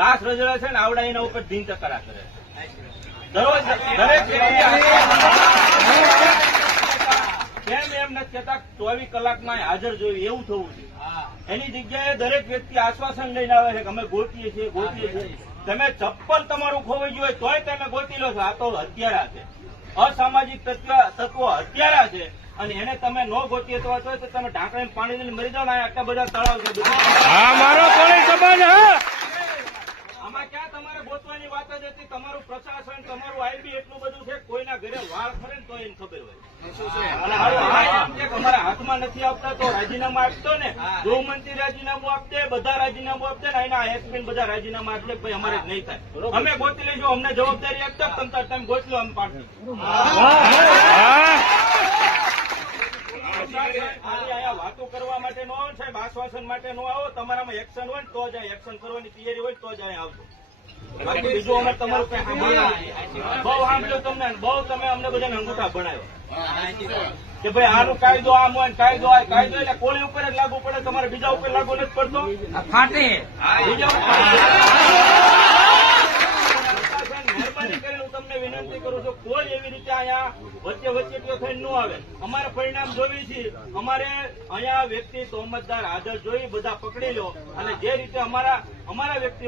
લાશ રજળે છે ને આવડા એના ઉપર દિન તકરા કરે. દરરોજ દરેક કેમ એમ નથી કહેતા 24 કલાકમાં હાજર જોયું એવું થવું છે. એની જગ્યાએ દરેક વ્યક્તિ આશ્વાસન લઈને આવે છે કે અમે ગોતીએ છીએ. તમે ચપ્પલ તમારું ખોવાઈ ગયું હોય તોય તમે ગોતી લો છો. આ તો હત્યારા છે, અસામાજિક તત્વો હત્યારા છે. અને એને તમે ન ગોતીએ તો તમે ઢાંકણીને પાણી લઈને મરી જાઓ ને. આટલા બધા તળાવ છે. આમાં ક્યાં તમારે ગોતવાની વાત જ હતી? તમારું પ્રશાસન, તમારું આઈબી એટલું બધું છે, કોઈના ઘરે વાળ ફરે ને તો એને ખબર હોય. અમારા હાથમાં નથી આપતા તો રાજીનામા આપતો ને. ગૃહમંત્રી રાજીનામું આપતે, બધા રાજીનામું આપતે ને એના એસપી બધા રાજીનામા આપતે. ભાઈ અમારે જ નહીં થાય, અમે ગોતી લઈશું. અમને જવાબદારી આપતો તમે ગોતી લો, અમે પાછળ. અહીંયા વાતો કરવા માટે નો આવો સાહેબ, આશ્વાસન માટે નો આવો. તમારામાં એક્શન હોય ને તો જ એક્શન કરવાની તૈયારી હોય તો જ અહીંયા આવજો. બાકી બીજું અમે તમારું કઈ બહુ સાંભળ્યું તમને, બહુ તમે અમને બધાને અંગૂઠા ભણાવ્યો કે ભાઈ આનો કાયદો આમ હોય, કાયદો આ કાયદો એટલે કોળી ઉપર જ લાગુ પડે, તમારે બીજા ઉપર લાગુ નથી પડતો. ફાટે મહેરબાની કરીને હું તમને વિનંતી કરું છું, કોઈ એવી રીતે અહીંયા વચ્ચે થઈને ન આવે. અમારે પરિણામ જોવી છે. અમારે અહીંયા વ્યક્તિ તોમતદાર હાજર જોઈ બધા પકડી લો અને જે રીતે અમારા વ્યક્તિ